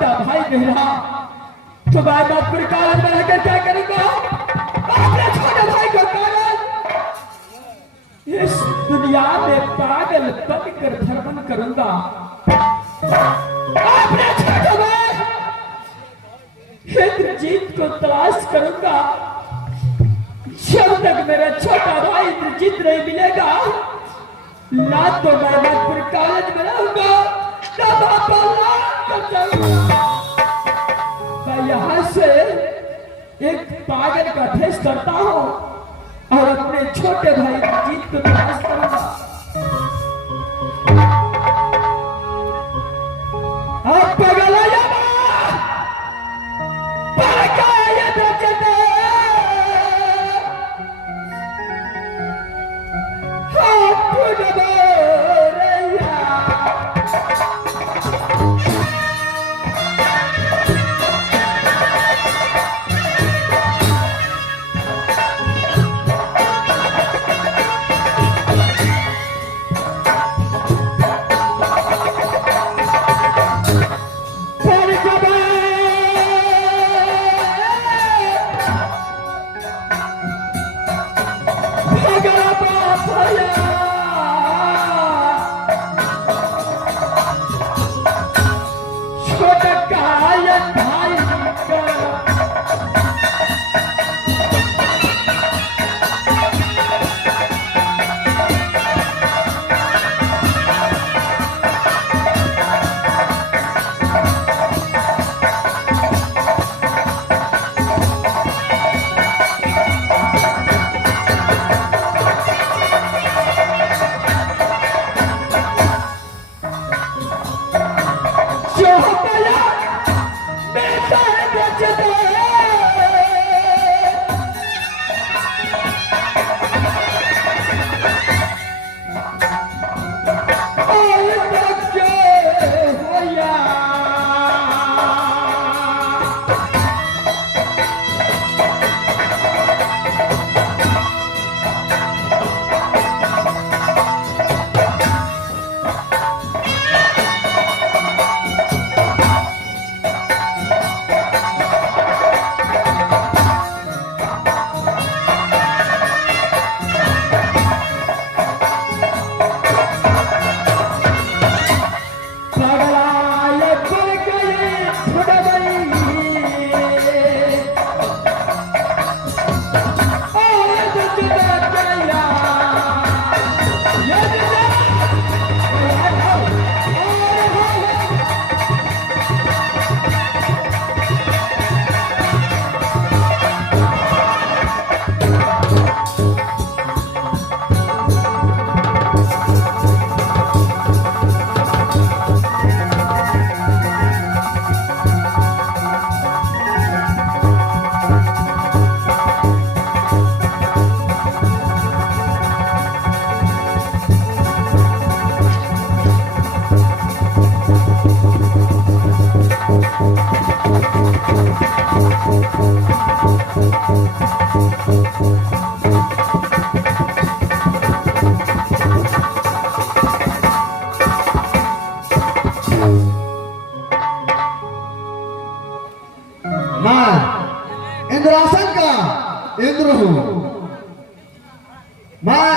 छोटा भाई मेरा, तो मैं बात पर कारण बनाकर क्या करूंगा? अपने छोटे भाई को कारण इस दुनिया में पागल बनकर भ्रमण करूंगा। अपने छोटे भाई इंद्रजीत को तलाश करूंगा। जब तक मेरा छोटा भाई इंद्रजीत नहीं मिलेगा, ना तो मैं नागपुर कॉलेज में रहूंगा, ना मैं यहाँ से एक पागल का भेष करता हूँ और अपने छोटे भाई इंद्रजीत को तलाश करूंगा। अब पागल आ जा इंद्रासन का इंद्र हूं मैं।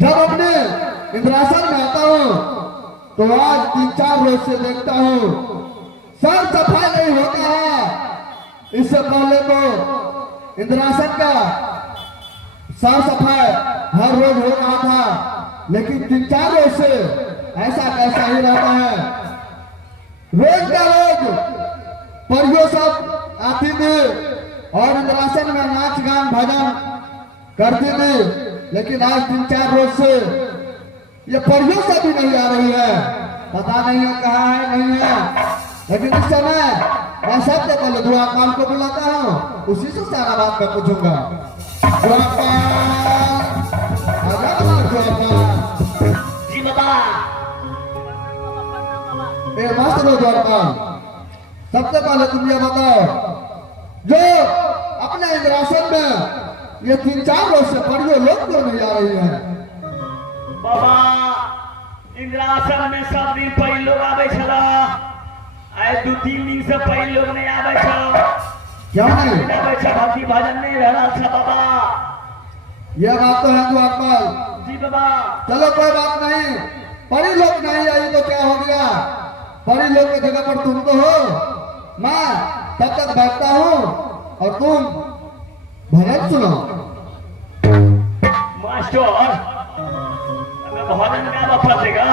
जब अपने इंद्रासन में आता हूं तो आज 3-4 रोज से देखता हूं सर सफाई नहीं होता है। इससे पहले तो इंद्रासन का साफ सफाई हर रोज हो रहा था, लेकिन 3-4 रोज से ऐसा कैसा ही रहता है। रोज का रोज परियों सब आती थी और इंद्रासन में नाच गान भजन करती थी, लेकिन आज 3-4 रोज से ये परियों से भी नहीं आ रही है। पता नहीं है कहाँ है नहीं है, लेकिन इस समय मैं सबसे पहले द्वारपाल को बुलाता हूँ, उसी से सारा बात मैं पूछूंगा। जी बाबा। मस्त हो द्वारपाल, सबसे पहले तुम ये बताओ, जो अपने इंद्रासन में ये 3-4 रोज से परियों लोग क्यों नहीं आ रही है? बाबा इंद्रासन में सब दिन पहले लोग आवे छला, आए 2-3 दिन से पहले लोग नहीं आवे छो। क्यों नहीं आवे छो, भक्ति भजन नहीं रह रहा था बाबा। ये बात तो है द्वारपाल। जी बाबा। चलो कोई बात नहीं, परी लोग नहीं आई तो क्या हो गया, परी लोग की जगह पर तुम तो हो। मैं तब तक बैठता हूँ और तुम भजन सुनो। मास्टर हमें भजन गावा पड़ेगा।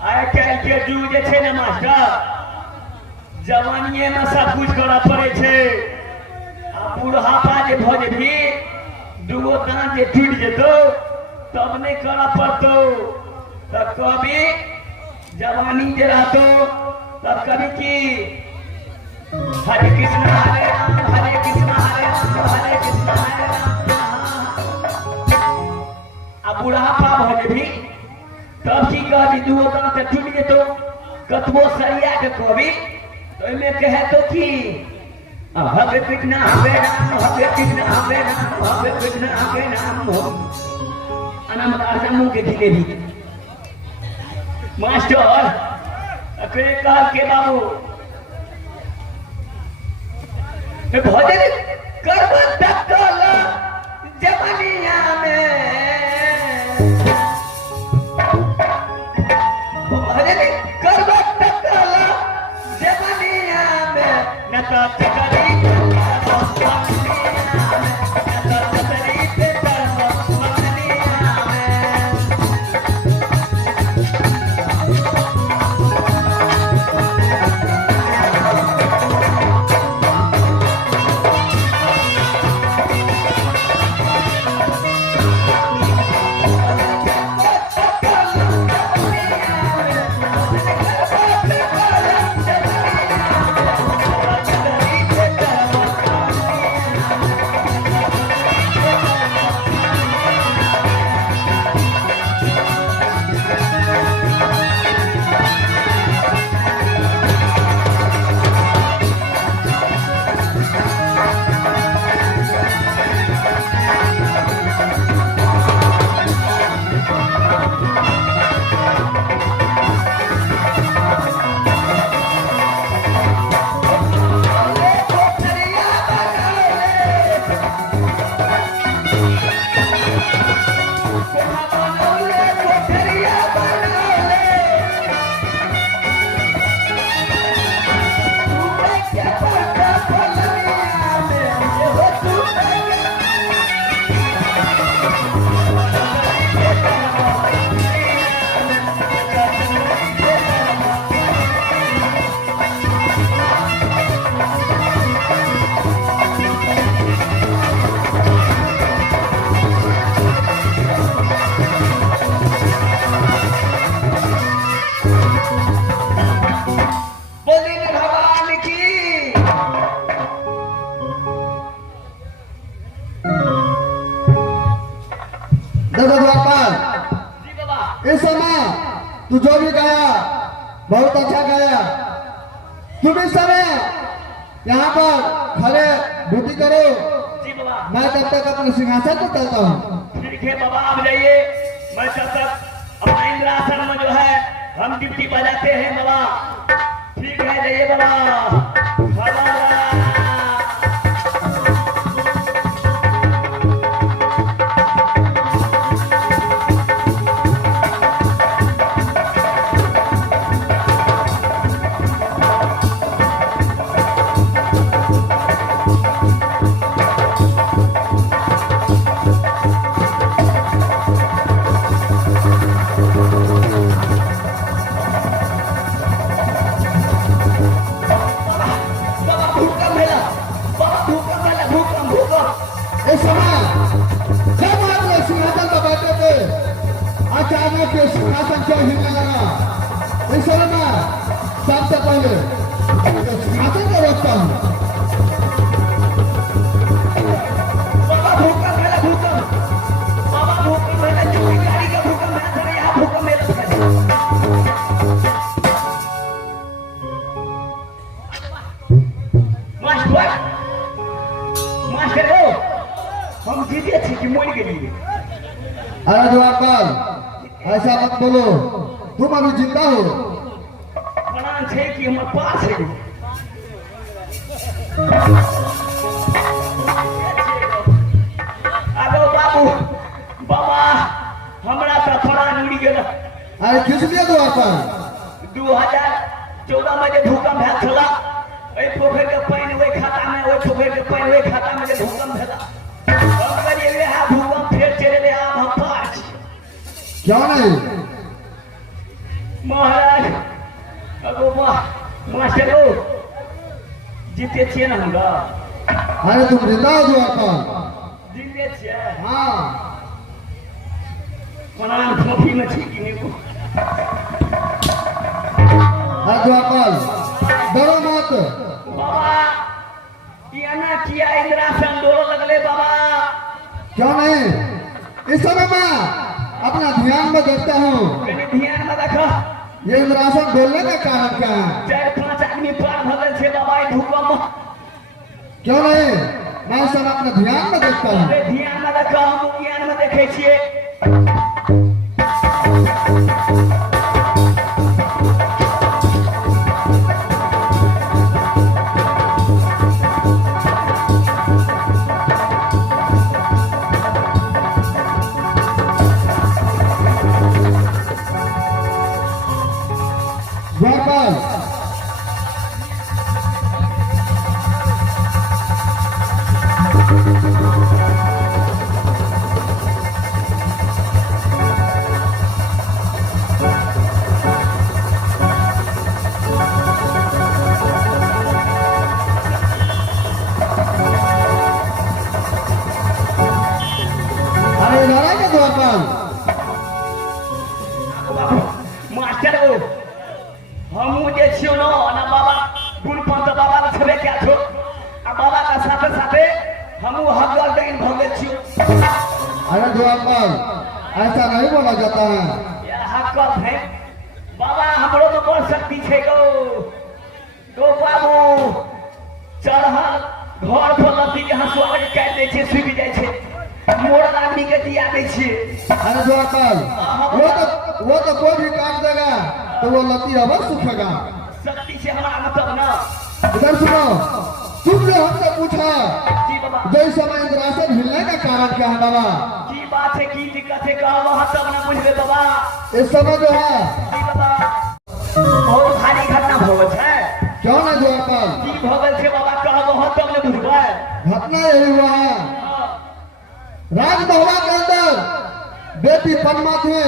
आइ काल्हि के युग जे छै ने मास्टर, जवानिये में सब कुछ करऽ पड़े छै। आ बुढ़ापा जे भऽ जेबही, दूगो दांत जे टूटि जेतौ तब नहीं करऽ पड़तौ। तब कभी जवानी जे रहतौ तब कभी की हरे कृष्ण हरे राम हरे कृष्ण हरे राम हरे कृष्ण हरे राम। आ बुढ़ापा भऽ जेबही तब की कहबी, दूगो दांत टूटि जेतौ, कतबो सरिया के कहबी तो ओहिमे कहतो की हरे कृष्ण हरे राम हरे कृष्ण हरे राम हरे कृष्ण हरे राम। अनामत आजमू के जिलेबी मास्टर अकरे कहल के बाबू भजन करब तकल जवनिया में, भजन करब तकल जवनिया में, न तो चकरी इस समय तू जो भी गाया बहुत अच्छा गाया। तुम इस समय यहाँ पर खड़े ड्यूटी करो, मैं तब तक अपने सिंहासन पर चलता हूँ। ठीक है बाबा, आप जाइए, मैं तब तक अपना इंद्रासन में जो है हम ड्यूटी बजाते हैं बाबा। ठीक है, जाइए बाबा। अचानक सिंहासन क्यों हिलने लगा, इस समय मैं सबसे पहले सिंहासन को रोकता हूँ। बाबा भूकंप है, भूकंप बाबा भूकंप है, जो गाड़ी का भूकंप है सर, यहाँ भूकंप है। मास्टर हो, हम जीते थे कि मोड़ के लिए। अरे द्वारपाल, ऐसा मत बोलो, तुम अभी जिंदा हो, दुकान छे कि हमर पास है आगो बाबू बाबा हमरा त थोड़ा नुड़ी गेल अरे किस लिए दो अपन 2014 में जे भूकंप भेल छला ए पोखर के पानी ओइ खाता में ओइ पोखर के पानी ओइ खाता में जे भूकंप भेला हम करिए वे हा भूकंप फेर चले ले आब हम पास क्यों नहीं महाराज अगो मास्टर हो जीते छिए ना हमरा अरे तुम जिंदा हो दो अपन जिंदे छिए हाँ कोना फोफी में छी कि नहीं को अरे दो अपन डरो मत बाबा ये ना किया इंद्रासन डोलो लगले बाबा क्यों नहीं इस समय मैं अपना ध्यान में देखता हूँ कनी ध्यान में रखो ये इंद्रासन बोलने का कारण क्या है 4-5 आदमी पार भगल छे बाबा ई भूकंप क्यों नहीं मैं इस समय अपने ध्यान में देखता हूँ अरे ध्यान में रखो हम ज्ञान में देखे छिए द्वारपाल अरे लड़ा के द्वारपाल मास्टर हो हमू जे छियो न ना बाबा गुणपंत बाबा के छबे क्या छो आ बाबा का साथे साथे हमू हगल दिन भगे छियो अरे द्वारपाल ऐसा नहीं बोला जाता है ये हगल है बाबा हमरो तो बड़ शक्ति छे गो बाबू चढ़ल घर पर लती के हंसुआ के काट दे छे सुबि जाय छे मोड़ आदमी के दिया दे छे अरे द्वारपाल वो तो कोई भी काट देगा तो वो लती अवश्य सूखेगा शक्ति से हमारा मतलब ना इधर सुनो तुमने हमसे पूछा जी बाबा जो इस समय इंद्रासन हिलने का कारण क्या है बाबा की बात है की दिक्कत है कहा वहां तब ना बुझले बाबा इस समय जो है जी बाबा बहुत भारी घटना भगत है क्यों नहीं द्वारपाल की भगत है बाबा कहा वहां तब ना बुझबे घटना यही हुआ है राजमहला के अंदर बेटी पद्मा थी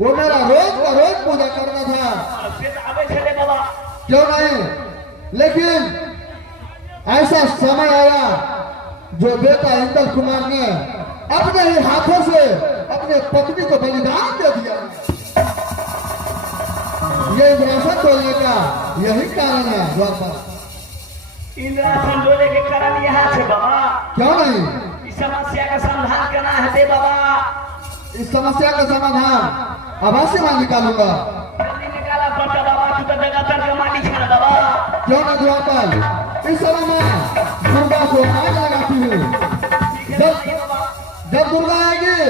वो मेरा रोज का रोज पूजा करना था से आवे छले बाबा क्यों नहीं लेकिन ऐसा समय आया जो बेटा इंदर कुमार ने अपने ही हाथों से अपने पत्नी को बलिदान दे दिया ये इंद्रासन बोलने का यही कारण है द्वारपाल इंद्रासन डोले के कारण यहाँ से बाबा क्यों नहीं इस समस्या का समाधान करना है दे बाबा इस समस्या का समाधान अवश्य मैं निकालूंगा जल्दी निकाला पड़ता बाबा तू तो जगत का मालिक है बाबा क्यों ना द्वारपाल इस समय मैं दुर्गा को आग लगाती हूँ जब दुर्गा आएगी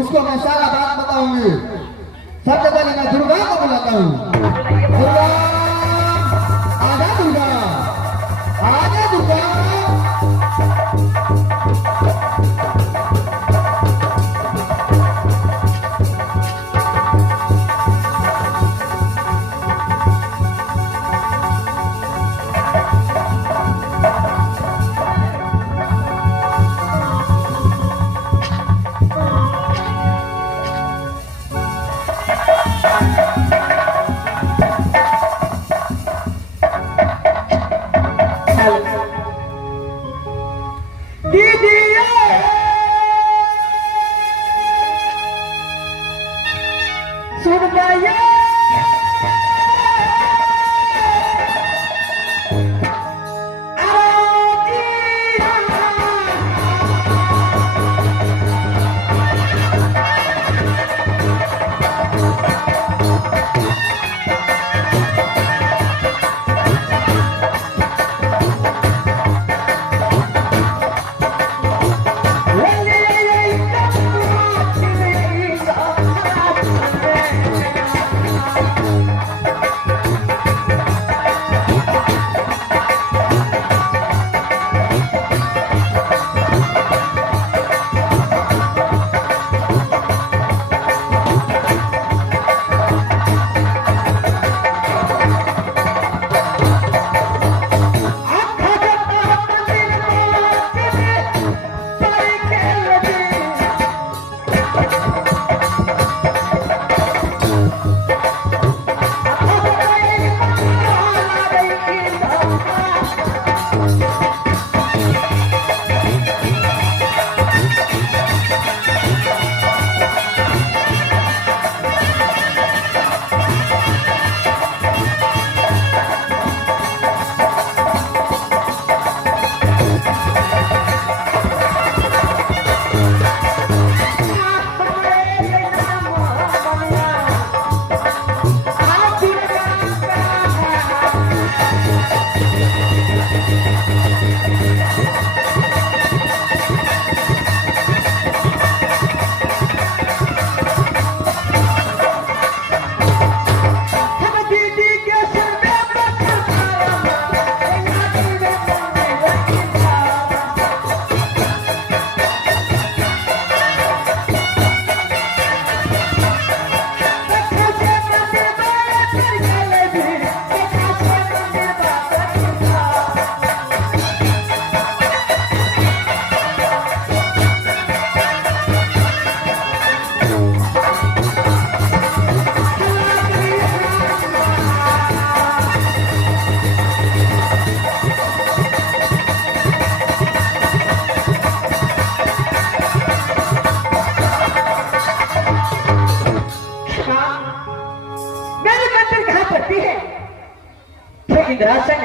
उसको मैं सारा बात बताऊंगी सबसे पहले मैं दुर्गा को बुलाता हूँ दुर्गा आजा दुर्गा आजा दुर्गा मंदिर कहाँ पड़ती है? तो इंद्रासन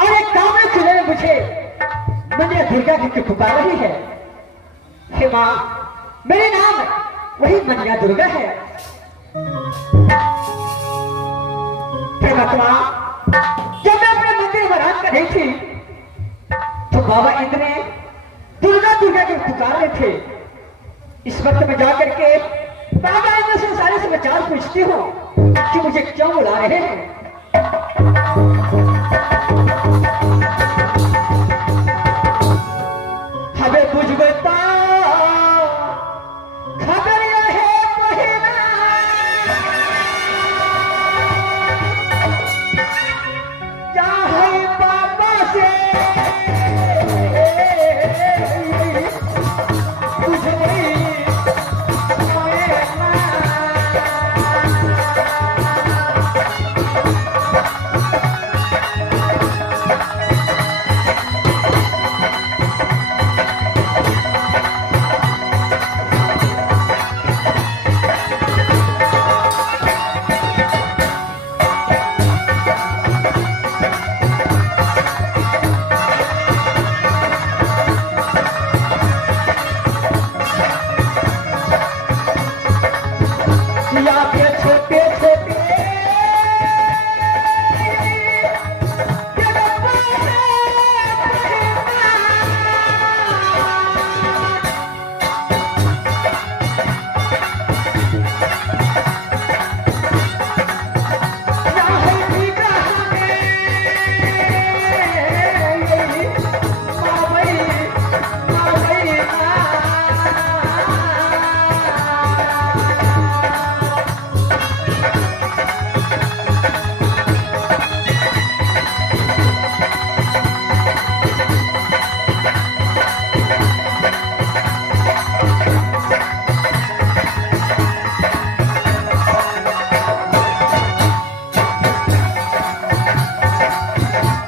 और एक कामना खुले ने मुझे मंदिर दुर्गा की पुकार रही है। हे माँ, मेरे नाम वही मनिया दुर्गा है। माँ, जब मैं अपने मंदिर में रात कर रही थी तो बाबा इंद्र ने दुर्गा दुर्गा के पुकार रहे थे। इस वक्त में जाकर के बाबा इंद्र से सारे समाचार पूछती हूँ कि मुझे क्यों बुला रहे हैं। हमें बुझ गता खबर है पहिना, चाहे बाबा से बुझ गई या के